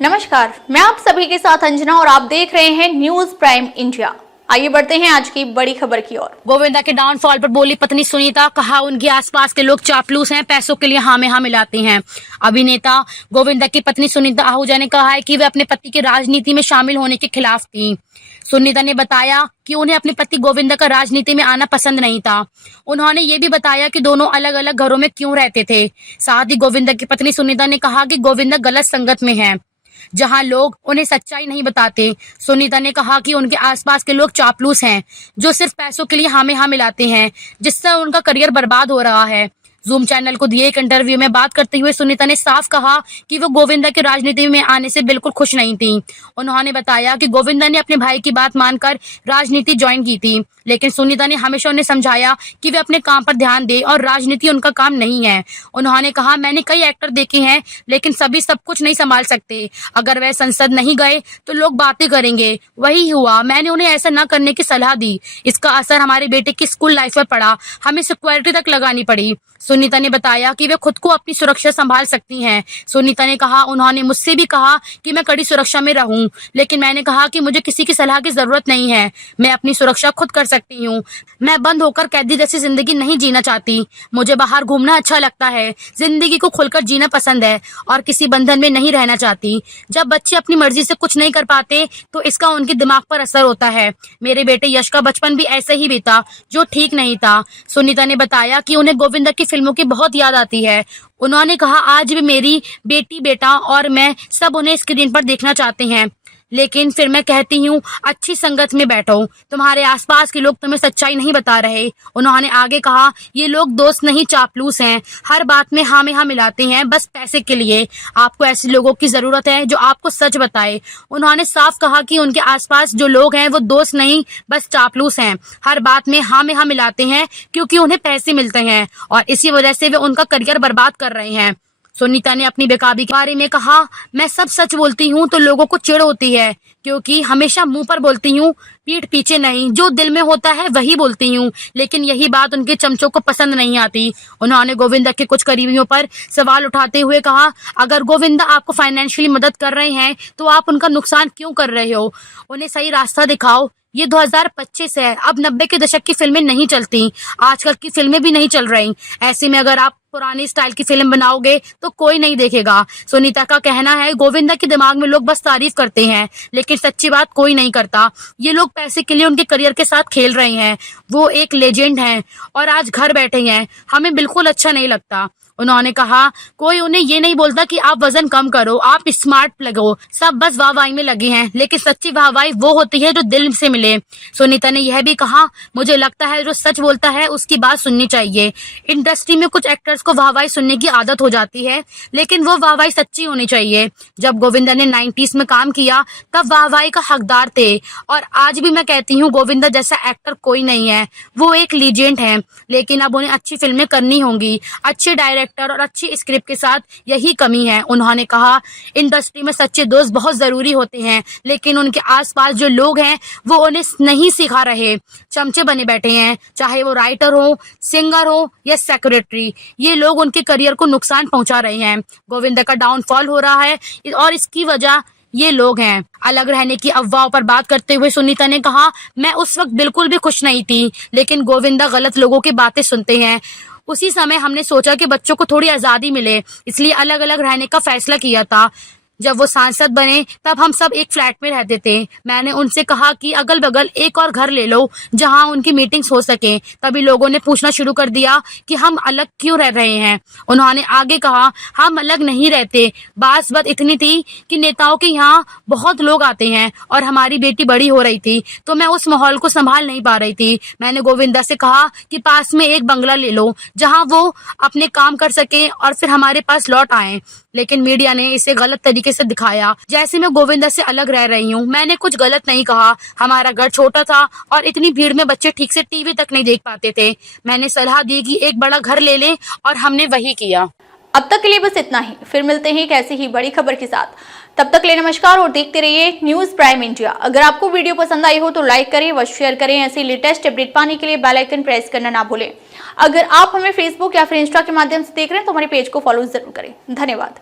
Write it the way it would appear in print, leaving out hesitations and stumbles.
नमस्कार, मैं आप सभी के साथ अंजना और आप देख रहे हैं न्यूज प्राइम इंडिया। आइए बढ़ते हैं आज की बड़ी खबर की ओर। गोविंदा के डाउनफॉल पर बोली पत्नी सुनीता, कहा उनके आसपास के लोग चापलूस हैं, पैसों के लिए हाँ में हाँ मिलाते हैं। अभिनेता गोविंदा की पत्नी सुनीता आहूजा ने कहा है कि वे अपने पति की राजनीति में शामिल होने के खिलाफ थी। सुनीता ने बताया कि उन्हें अपने पति गोविंदा का राजनीति में आना पसंद नहीं था। उन्होंने ये भी बताया कि दोनों अलग अलग घरों में क्यों रहते थे। साथ ही गोविंदा की पत्नी सुनीता ने कहा कि गोविंदा गलत संगत में है, जहां लोग उन्हें सच्चाई नहीं बताते। सुनीता ने कहा कि उनके आसपास के लोग चापलूस हैं, जो सिर्फ पैसों के लिए हाँ में हाँ मिलाते हैं, जिससे उनका करियर बर्बाद हो रहा है। जूम चैनल को दिए एक इंटरव्यू में बात करते हुए सुनीता ने साफ कहा कि वो गोविंदा की राजनीति में आने से बिल्कुल खुश नहीं थी। उन्होंने बताया कि गोविंदा ने अपने भाई की बात मानकर राजनीति ज्वाइन की थी, लेकिन सुनीता ने हमेशा उन्हें समझाया कि वे अपने काम पर ध्यान दें और राजनीति उनका काम नहीं है। उन्होंने कहा, मैंने कई एक्टर देखे हैं, लेकिन सभी सब कुछ नहीं संभाल सकते। अगर वह संसद नहीं गए तो लोग बातें करेंगे, वही हुआ। मैंने उन्हें ऐसा न करने की सलाह दी। इसका असर हमारे बेटे की स्कूल लाइफ पर पड़ा, हमें सिक्योरिटी तक लगानी पड़ी। सुनीता ने बताया कि वे खुद को अपनी सुरक्षा संभाल सकती हैं। सुनीता ने कहा, उन्होंने मुझसे भी कहा कि मैं कड़ी सुरक्षा में रहूं, लेकिन मैंने कहा कि मुझे किसी की सलाह की जरूरत नहीं है, मैं अपनी सुरक्षा खुद कर सकती हूं। मैं बंद होकर कैदी जैसी जिंदगी नहीं जीना चाहती। मुझे बाहर घूमना अच्छा लगता है, जिंदगी को खुलकर जीना पसंद है और किसी बंधन में नहीं रहना चाहती। जब बच्चे अपनी मर्जी से कुछ नहीं कर पाते तो इसका उनके दिमाग पर असर होता है। मेरे बेटे यश का बचपन भी ऐसे ही बीता, जो ठीक नहीं था। सुनीता ने बताया कि उन्हें गोविंदा की फिल्मों की बहुत याद आती है। उन्होंने कहा, आज भी मेरी बेटी, बेटा और मैं सब उन्हें स्क्रीन पर देखना चाहते हैं, लेकिन फिर मैं कहती हूँ अच्छी संगत में बैठो, तुम्हारे आसपास के लोग तुम्हें सच्चाई नहीं बता रहे। उन्होंने आगे कहा, ये लोग दोस्त नहीं चापलूस हैं, हर बात में हाँ मिलाते हैं, बस पैसे के लिए। आपको ऐसे लोगों की जरूरत है जो आपको सच बताए। उन्होंने साफ कहा कि उनके आसपास जो लोग हैं वो दोस्त नहीं, बस चापलूस हैं, हर बात में हाँ मिलाते हैं क्योंकि उन्हें पैसे मिलते हैं और इसी वजह से वे उनका करियर बर्बाद कर रहे हैं। सुनीता ने अपनी बेकाबी के बारे में कहा, मैं सब सच बोलती हूँ तो लोगों को चिढ़ होती है, क्योंकि हमेशा मुंह पर बोलती हूँ, पीठ पीछे नहीं। जो दिल में होता है वही बोलती हूँ, लेकिन यही बात उनके चमचों को पसंद नहीं आती। उन्होंने गोविंदा के कुछ करीबियों पर सवाल उठाते हुए कहा, अगर गोविंदा आपको फाइनेंशियली मदद कर रहे हैं तो आप उनका नुकसान क्यों कर रहे हो? उन्हें सही रास्ता दिखाओ। ये 2025 है, अब 90 के दशक की फिल्में नहीं चलती, आजकल की फिल्में भी नहीं चल रही। ऐसे में अगर आप पुरानी स्टाइल की फिल्म बनाओगे तो कोई नहीं देखेगा। सुनीता का कहना है, गोविंदा के दिमाग में लोग बस तारीफ करते हैं, लेकिन सच्ची बात कोई नहीं करता। ये लोग पैसे के लिए उनके करियर के साथ खेल रहे हैं। वो एक लेजेंड हैं और आज घर बैठे हैं, हमें बिल्कुल अच्छा नहीं लगता। उन्होंने कहा, कोई उन्हें ये नहीं बोलता कि आप वजन कम करो, आप स्मार्ट लगो, सब बस वाहवाही में लगे हैं, लेकिन सच्ची वाहवाही वो होती है जो दिल से मिले। सुनीता ने यह भी कहा, मुझे लगता है जो सच बोलता है उसकी बात सुननी चाहिए। इंडस्ट्री में कुछ एक्टर्स को वाहवाही सुनने की आदत हो जाती है, लेकिन वो वाहवाही सच्ची होनी चाहिए। जब गोविंदा ने 90s में काम किया तब वाहवाही का हकदार थे, और आज भी मैं कहती हूँ गोविंदा जैसा एक्टर कोई नहीं है, वो एक लीजेंड है। लेकिन अब उन्हें अच्छी फिल्में करनी होंगी, अच्छे डायरेक्टर और अच्छी स्क्रिप्ट के साथ, यही कमी है। उन्होंने कहा, इंडस्ट्री में सच्चे दोस्त बहुत जरूरी होते हैं, लेकिन उनके आसपास जो लोग हैं वो उन्हें नहीं सिखा रहे, चमचे बने बैठे हैं, चाहे वो राइटर हो, सिंगर हो या सेक्रेटरी। ये लोग उनके करियर को नुकसान पहुंचा रहे हैं। गोविंदा का डाउनफॉल हो रहा है और इसकी वजह ये लोग हैं। अलग रहने की अफवाह पर बात करते हुए सुनीता ने कहा, मैं उस वक्त बिल्कुल भी खुश नहीं थी, लेकिन गोविंदा गलत लोगों की बातें सुनते हैं। उसी समय हमने सोचा कि बच्चों को थोड़ी आजादी मिले, इसलिए अलग अलग रहने का फैसला किया था। जब वो सांसद बने तब हम सब एक फ्लैट में रहते थे। मैंने उनसे कहा कि अगल बगल एक और घर ले लो जहां उनकी मीटिंग्स हो सके। तभी लोगों ने पूछना शुरू कर दिया कि हम अलग क्यों रह रहे हैं। उन्होंने आगे कहा, हम अलग नहीं रहते, बात इतनी थी कि नेताओं के यहाँ बहुत लोग आते हैं और हमारी बेटी बड़ी हो रही थी, तो मैं उस माहौल को संभाल नहीं पा रही थी। मैंने गोविंदा से कहा कि पास में एक बंगला ले लो जहाँ वो अपने काम कर सके और फिर हमारे पास लौट आए, लेकिन मीडिया ने इसे गलत तरीके से दिखाया, जैसे मैं गोविंदा से अलग रह रही हूँ। मैंने कुछ गलत नहीं कहा, हमारा घर छोटा था और इतनी भीड़ में बच्चे ठीक से टीवी तक नहीं देख पाते थे। मैंने सलाह दी कि एक बड़ा घर ले लें और हमने वही किया। अब तक के लिए बस इतना ही, फिर मिलते हैं एक ऐसी ही बड़ी खबर के साथ। तब तक के लिए नमस्कार और देखते रहिए न्यूज प्राइम इंडिया। अगर आपको वीडियो पसंद आई हो तो लाइक करें व शेयर करें। ऐसे लेटेस्ट अपडेट पाने के लिए बेल आइकन प्रेस करना ना भूलें। अगर आप हमें फेसबुक या फिर इंस्टा के माध्यम से देख रहे हैं तो हमारे पेज को फॉलो जरूर करें। धन्यवाद।